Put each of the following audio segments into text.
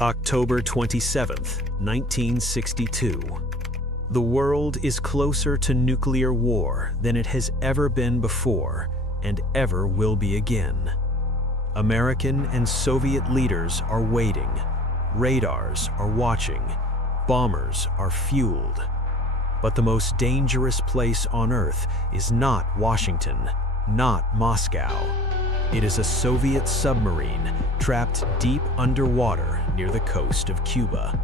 October 27th, 1962. The world is closer to nuclear war than it has ever been before and ever will be again. American and Soviet leaders are waiting. Radars are watching. Bombers are fueled. But the most dangerous place on Earth is not Washington, not Moscow. It is a Soviet submarine trapped deep underwater near the coast of Cuba.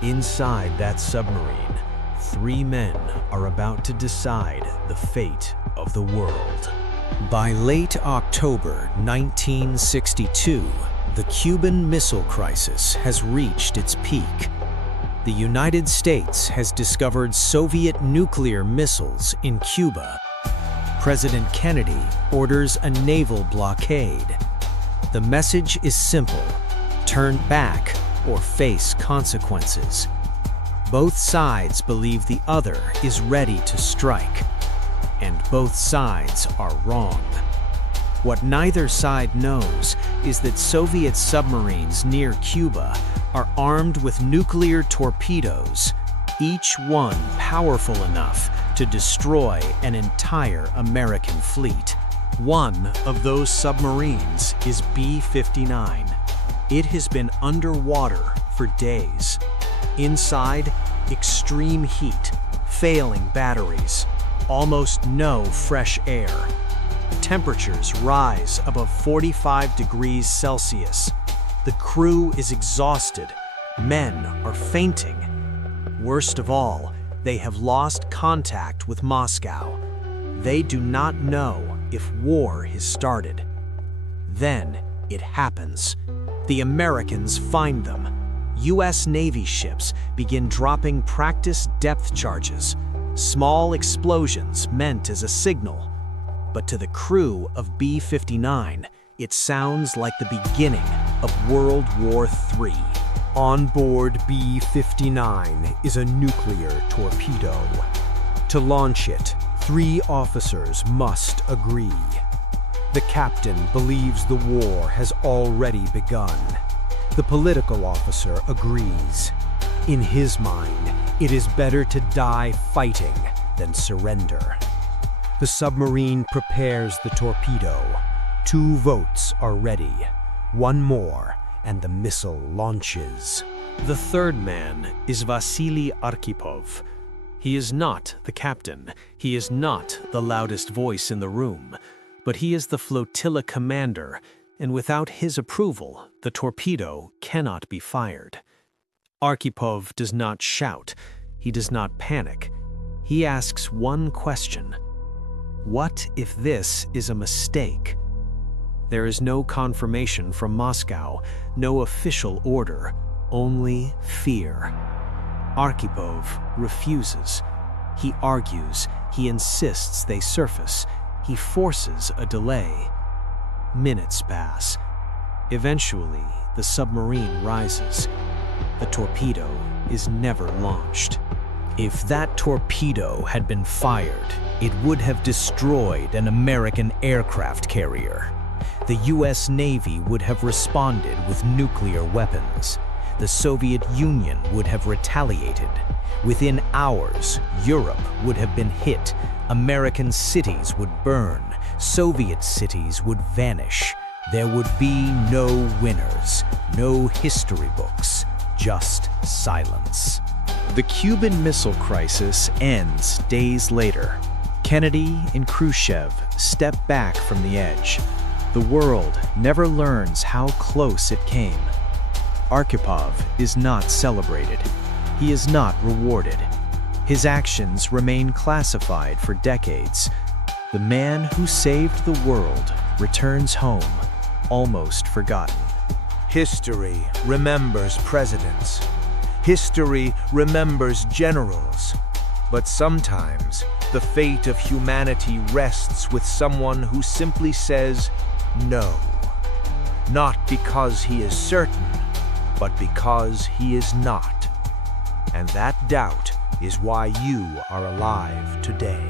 Inside that submarine, 3 men are about to decide the fate of the world. By late October 1962, the Cuban Missile Crisis has reached its peak. The United States has discovered Soviet nuclear missiles in Cuba. President Kennedy orders a naval blockade. The message is simple: turn back or face consequences. Both sides believe the other is ready to strike, and both sides are wrong. What neither side knows is that Soviet submarines near Cuba are armed with nuclear torpedoes, each one powerful enough to destroy an entire American fleet. One of those submarines is B-59. It has been underwater for days. Inside, extreme heat, failing batteries, almost no fresh air. Temperatures rise above 45 degrees Celsius. The crew is exhausted. Men are fainting. Worst of all, they have lost contact with Moscow. They do not know if war has started. Then it happens. The Americans find them. U.S. Navy ships begin dropping practice depth charges, small explosions meant as a signal. But to the crew of B-59, it sounds like the beginning of World War III. On board B-59 is a nuclear torpedo. To launch it, 3 officers must agree. The captain believes the war has already begun. The political officer agrees. In his mind, it is better to die fighting than surrender. The submarine prepares the torpedo. 2 votes are ready. 1 more, and the missile launches. The third man is Vasili Arkhipov. He is not the captain. He is not the loudest voice in the room. But he is the flotilla commander, and without his approval, the torpedo cannot be fired. Arkhipov does not shout. He does not panic. He asks one question: what if this is a mistake? There is no confirmation from Moscow, no official order, only fear. Arkhipov refuses. He argues. He insists they surface. He forces a delay. Minutes pass. Eventually, the submarine rises. The torpedo is never launched. If that torpedo had been fired, it would have destroyed an American aircraft carrier. The U.S. Navy would have responded with nuclear weapons. The Soviet Union would have retaliated. Within hours, Europe would have been hit. American cities would burn. Soviet cities would vanish. There would be no winners, no history books, just silence. The Cuban Missile Crisis ends days later. Kennedy and Khrushchev step back from the edge. The world never learns how close it came. Arkhipov is not celebrated. He is not rewarded. His actions remain classified for decades. The man who saved the world returns home, almost forgotten. History remembers presidents. History remembers generals. But sometimes the fate of humanity rests with someone who simply says no. Not because he is certain, but because he is not. And that doubt is why you are alive today.